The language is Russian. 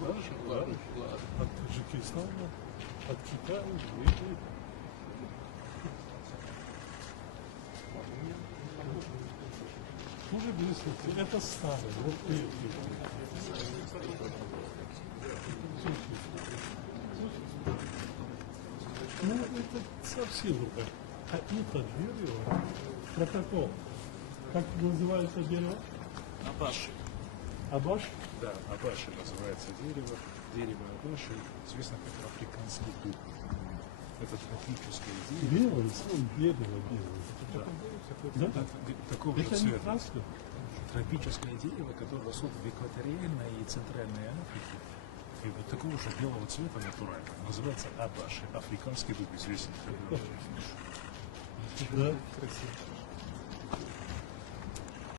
От Таджикистана, от Китая, Индии. Уже близко. Это старый. Вот эти. Ну, это совсем так. А это дерево, протокол. Как называется дерево? Абаши. Абаш? Да, абаши называется дерево. Дерево абаши известно как африканский дуб. Это тропическое дерево. Белое, сам дерево белое. Да. Да? Такого же Это не цвета. краска? Тропическое дерево, которое растет в экваториальной и центральной Африке. И вот такого же белого цвета натурально. Называется абаши. Африканский дуб известен. Да. Красиво.